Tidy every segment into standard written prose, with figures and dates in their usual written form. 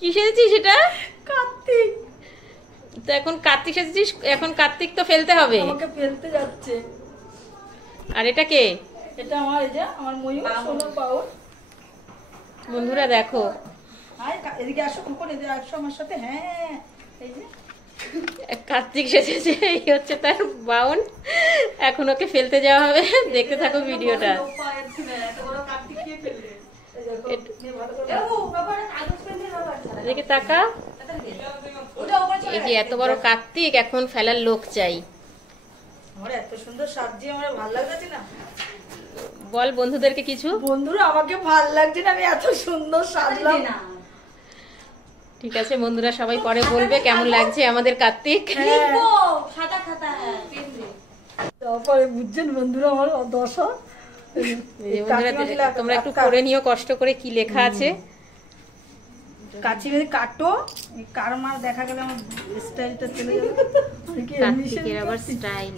কি সেজেছিস এটা? কার্তিক। তো এখন কার্তিক সেজেছিস, এখন কার্তিক তো ফেলতে হবে। আমাকে ফেলতে যাচ্ছে। আর এটা কে? এটা আমার, এই যে আমার ময়ূর সোনা পাউর। বন্ধুরা দেখো, এদিকে আসো, খোকন এদিকে আসো আমার সাথে। হ্যাঁ, এই যে কার্তিক সেজেছে, এই হচ্ছে তার বাউন। এখন ওকে ফেলতে যাওয়া হবে, দেখতে থাকো ভিডিওটা। এদিকে তাকা, এই যে এত বড় কার্তিক, এখন ফেলার লোক চাই। আমার এত সুন্দর সাজছি, আমার ভালো লাগছে না? বল বন্ধুদেরকে কিছু। বন্ধুরা আমাকে ভালো লাগছে না, আমি এত সুন্দর সাজলাম না। ঠিক আছে বন্ধুরা, সবাই পরে বলবে কেমন লাগছে আমাদের কার্তিক। তারপরে বুঝছেন বন্ধুরা আমার দশা। তোমরা একটু পড়ে নিও কষ্ট করে কি লেখা আছে। কাচি মেরে কাটো, কার মার দেখা গেলে আমার স্টাইলটা চলে যাবে। কার্তিকের আবার স্টাইল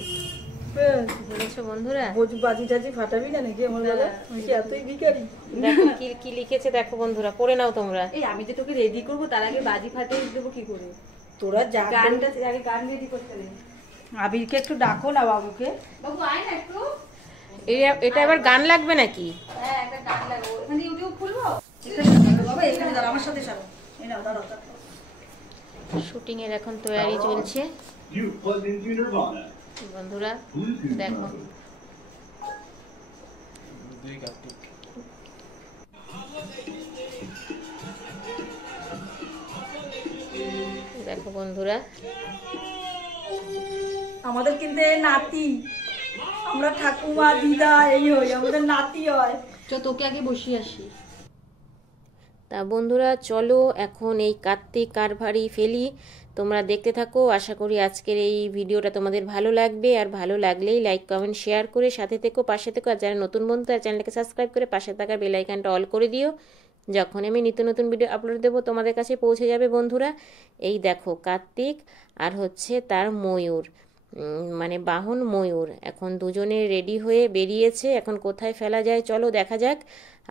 বলেছো বন্ধুরা। বাজি টাজি ফাটাবি না নাকি আমার বেলা? আমি কি এতই ভিখারি? দেখো কি কি লিখেছে, দেখো বন্ধুরা, পড়ে নাও তোমরা। এই আমি যে তোকে রেডি করবো তার আগে বাজি ফাটিয়ে দেবো কি করে? তোরা যা গানটা আগে গান রেডি করতে নেই। আবিরকে একটু ডাকো না বাবুকে। বাবু আয় না একটু। এটা আবার গান লাগবে নাকি? হ্যাঁ একটা গান লাগবে। ওখানে ইউটিউব খুলবো। বাবা এখানে দাঁড়া, আমার সাথে সারো। এই নাও দাঁড়াও। শুটিং এর এখন তৈরি চলছে বন্ধুরা, দেখো। দেখো বন্ধুরা, আমাদের কিন্তু নাতি, আমরা ঠাকুমা দিদা এই হই, আমাদের নাতি হয়। তো তোকে আগে বসিয়ে আসি। তা বন্ধুরা চলো এখন এই কার্তিক কারভারি ফেলি, তোমরা দেখতে থাকো। আশা করি আজকের এই ভিডিওটা তোমাদের ভালো লাগবে, আর ভালো লাগলেই লাইক কমেন্ট শেয়ার করে সাথে থেকো, পাশে থেকো। আর যারা নতুন বন্ধু তার চ্যানেলটাকে সাবস্ক্রাইব করে পাশে থাকা বেল আইকনটা অল করে দিও, যখন আমি নিত্য নতুন ভিডিও আপলোড দেবো তোমাদের কাছে পৌঁছে যাবে বন্ধুরা। এই দেখো কার্তিক আর হচ্ছে তার ময়ূর, মানে বাহন ময়ূর, এখন দুজনে রেডি হয়ে বেরিয়েছে। এখন কোথায় ফেলা যায় চলো দেখা যাক।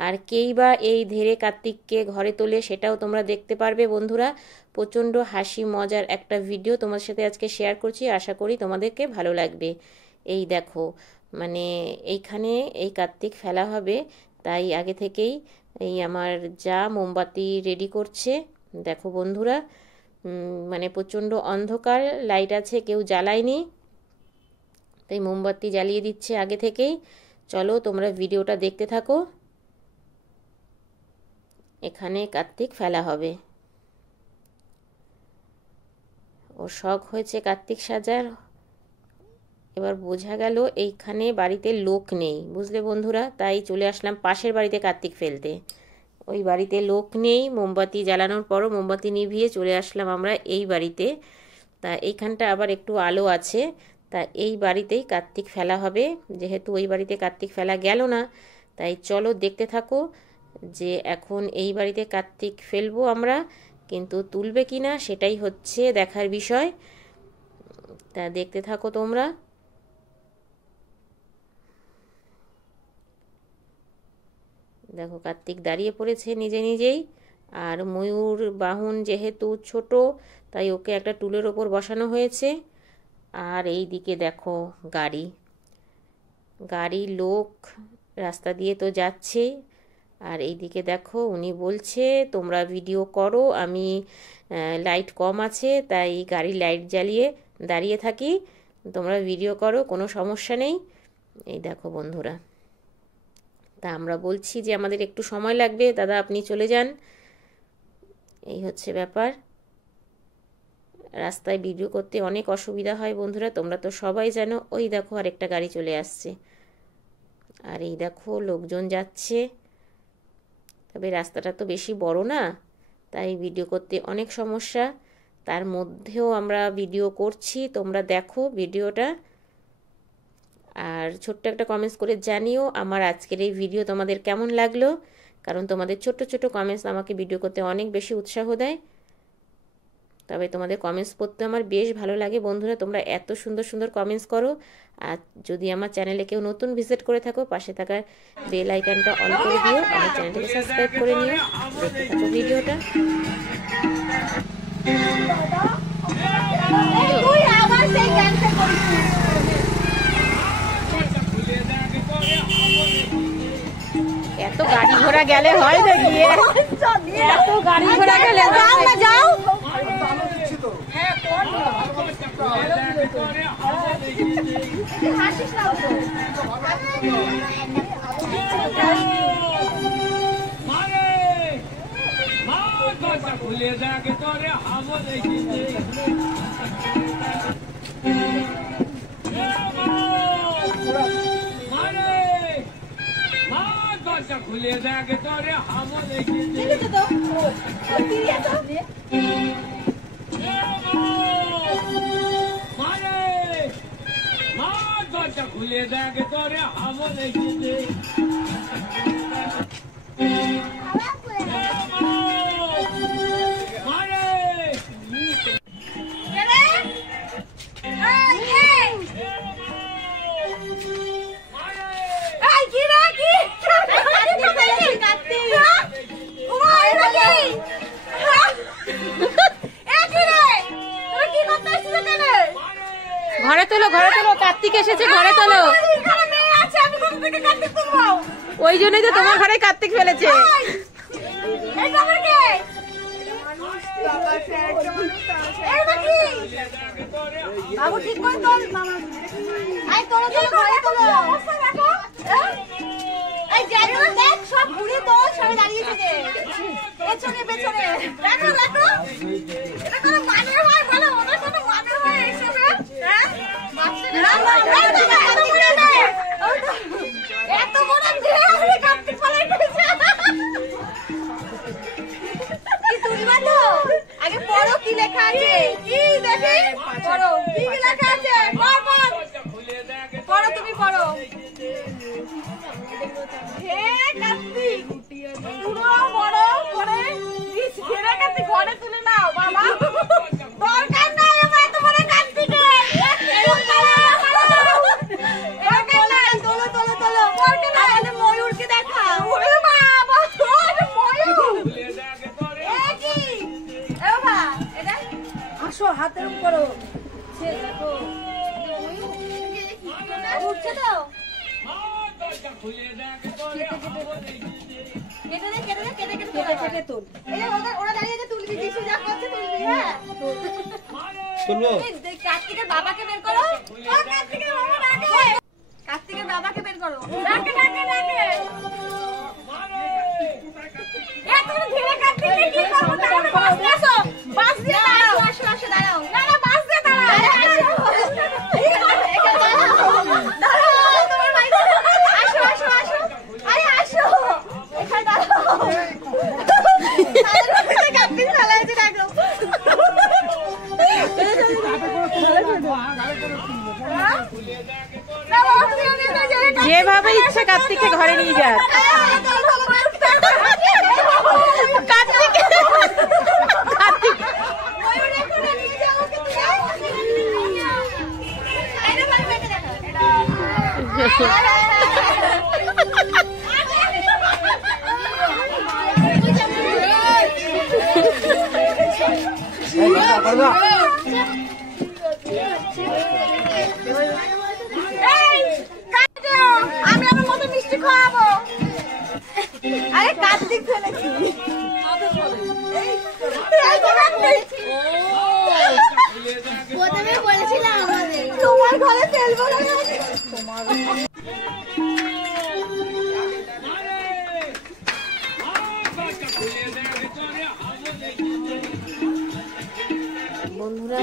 আর কেই বা এই ধেরে কার্তিককে ঘরে তোলে সেটাও তোমরা দেখতে পারবে বন্ধুরা। প্রচণ্ড হাসি মজার একটা ভিডিও তোমাদের সাথে আজকে শেয়ার করছি, আশা করি তোমাদেরকে ভালো লাগবে। এই দেখো, মানে এইখানে এই কার্তিক ফেলা হবে, তাই আগে থেকেই এই আমার যা মোমবাতি রেডি করছে। দেখো বন্ধুরা, মানে প্রচণ্ড অন্ধকার, লাইট আছে কেউ জ্বালায়নি, তাই মোমবাতি জ্বালিয়ে দিচ্ছে আগে থেকেই। চলো তোমরা ভিডিওটা দেখতে থাকো। এখানে কার্তিক ফেলা হবে, ও শখ হয়েছে কার্তিক সাজার। এবার বোঝা গেল এইখানে বাড়িতে লোক নেই, বুঝলে বন্ধুরা, তাই চলে আসলাম পাশের বাড়িতে কার্তিক ফেলতে। ওই বাড়িতে লোক নেই, মোমবাতি জ্বালানোর পরও মোমবাতি নিভিয়ে চলে আসলাম আমরা এই বাড়িতে। তা এইখানটা আবার একটু আলো আছে, তা এই বাড়িতেই কার্তিক ফেলা হবে। যেহেতু ওই বাড়িতে কার্তিক ফেলা গেল না, তাই চলো দেখতে থাকো যে এখন এই বাড়িতে কার্তিক ফেলবো আমরা, কিন্তু তুলবে কি না সেটাই হচ্ছে দেখার বিষয়। তা দেখতে থাকো তোমরা। দেখো কার্তিক দাঁড়িয়ে পড়েছে নিজে নিজেই, আর ময়ূর বাহন যেহেতু ছোট তাই ওকে একটা টুলের ওপর বসানো হয়েছে। আর এই দিকে দেখো গাড়ি লোক রাস্তা দিয়ে তো যাচ্ছেই। আর এই দিকে দেখো উনি বলছে তোমরা ভিডিও করো, আমি লাইট কম আছে তাই গাড়ি লাইট জ্বালিয়ে দাঁড়িয়ে থাকি, তোমরা ভিডিও করো, কোনো সমস্যা নেই। এই দেখো বন্ধুরা, তা আমরা বলছি যে আমাদের একটু সময় লাগবে, দাদা আপনি চলে যান। এই হচ্ছে ব্যাপার, রাস্তায় ভিডিও করতে অনেক অসুবিধা হয় বন্ধুরা, তোমরা তো সবাই জানো। ওই দেখো আরেকটা গাড়ি চলে আসছে, আর এই দেখো লোকজন যাচ্ছে। তবে রাস্তাটা তো বেশি বড় না, তাই ভিডিও করতে অনেক সমস্যা, তার মধ্যেও আমরা ভিডিও করছি, তোমরা দেখো ভিডিওটা। আর ছোট্ট একটা কমেন্টস করে জানিও আমার আজকের এই ভিডিও তোমাদের কেমন লাগলো, কারণ তোমাদের ছোট্ট ছোট্ট কমেন্টস আমাকে ভিডিও করতে অনেক বেশি উৎসাহ দেয়। তবে তোমাদের কমেন্টস পড়তে আমার বেশ ভালো লাগে বন্ধুরা, তোমরা এত সুন্দর সুন্দর কমেন্টস করো। আর যদি আমার চ্যানেলে কেউ নতুন ভিজিট করে থাকো, পাশে থাকা বেল আইকনটা অন করে দিও, আমার চ্যানেলটাকে সাবস্ক্রাইব করে নিও। দেখতে থাকো ভিডিওটা। তোমরা গেলে হয় নাকি এত গাড়ি ঘোড়া গেলে যাও খুলে যাকে তোরে হামো দেখিতে খুলে যাকে তোরে হামো দেখিতে খুলে যাকে তোরে হামো দেখিতে ঘরে তোলো কার্তিক এসেছে ঘরে তোলো ওই জন্যই তো তোমার ঘরে কার্তিক ফেলেছে বাবু ঠিক করে তোল মামা আই তোলো ঘরে তোলো এই জায়গাটা দেখ সব ঘুরে তোল সবাই দাঁড়িয়েছে যে পেছনে দেখো এটা কোনো মানে হয় বলো ওদের কোনো মানে হয় এইসবে হ্যাঁ এত বড় দিয়ে আমি কাটতে পালাই করেছে কি তুলবা তো আগে পড়ো কি লেখা আছে কি দেখি পড়ো কি লেখা আছে পড়ো তুমি পড়ো হে কার্তিক পুরো বড় করে বিষ ঘেরে কার্তিক ঘরে তুলে নাও বাবা দরকার নাই আমার এত বড় কার্তিকে তোলো আমাদের ময়ূরকে দেখা ওরে বাবা ময়ূর আসো হাতের করো দেখো উঠছে তো কেটে তোল ওরা দাঁড়িয়ে তুলবি যিশু যা করছে তুলবি হ্যাঁ কার্তিকের বাবাকে বের করো কার্তিকের বাবাকে বের করো ডাকে তুমি ধীরে কার্তিক কি করবো তাহলে বাস দিয়ে আসো বাস দিয়ে দাঁড়াও আসো দাঁড়াও না বাস দিয়ে দাঁড়াও যেভাবে ইচ্ছে কার্তিককে ঘরে নিয়ে যাক আমি আমার মতো মিষ্টি খাওয়াবো আরে কার্তিক ফেলেছি প্রথমে বলেছিলাম আমাদের তোমার ঘরে ফেলবো না বন্ধুরা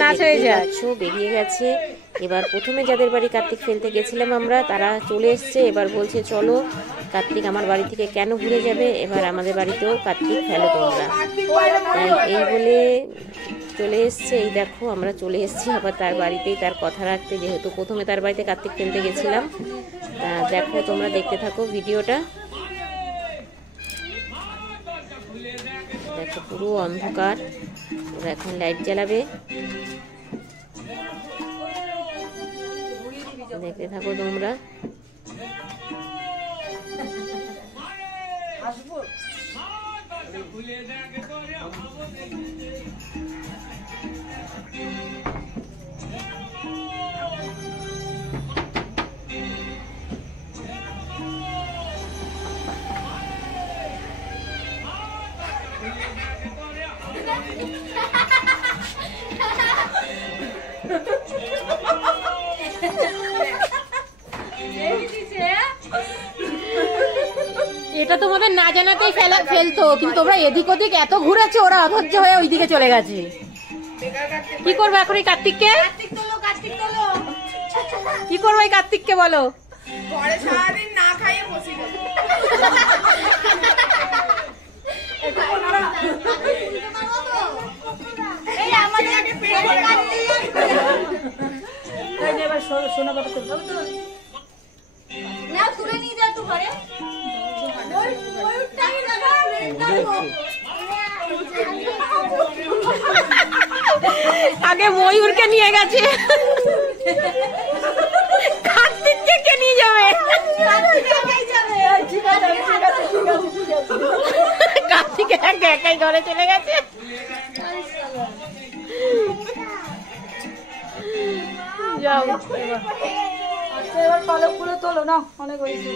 নাচ হয়ে যাচ্ছ বেরিয়ে গেছে এবার প্রথমে যাদের বাড়ি কার্তিক ফেলতে গেছিলাম আমরা তারা চলে এসছে এবার বলছে চলো কার্তিক আমার বাড়ি থেকে কেন ঘুরে যাবে এবার আমাদের বাড়িতেও কার্তিক ফেলো তোমরা তাই এই বলে চলে এসছে এই দেখো আমরা চলে এসছি আবার তার বাড়িতেই তার কথা রাখতে যেহেতু প্রথমে তার বাড়িতে কার্তিক ফেলতে গেছিলাম দেখো তোমরা দেখতে থাকো ভিডিওটা দেখো পুরো অন্ধকার ওরা এখন লাইট জ্বালাবে দেখতে থাকো তোমরা এটা তোমাদের না জানাতেই ফেলতো, কিন্তু তোমরা এদিক ওদিক এত ঘুরেছো, ওরা অধৈর্য হয়ে ওইদিকে চলে গেছে। কি করবো এখন এই কার্তিককে? কি করবো এই কার্তিককে বলো? ঘরে সারাদিন না খাইয়ে বসে গেছে। এই আমাদের সোনা বাবা তো না তুলে নিয়ে যা তো ঘরে। আগে ময়ূরকে নিয়ে গেছে, কার্তিককে কে নিয়ে যাবে? কার্তিক একা একাই ঘরে চলে গেছে। যাও এবার পালক পুরো তোলো না, অনেক হয়েছে।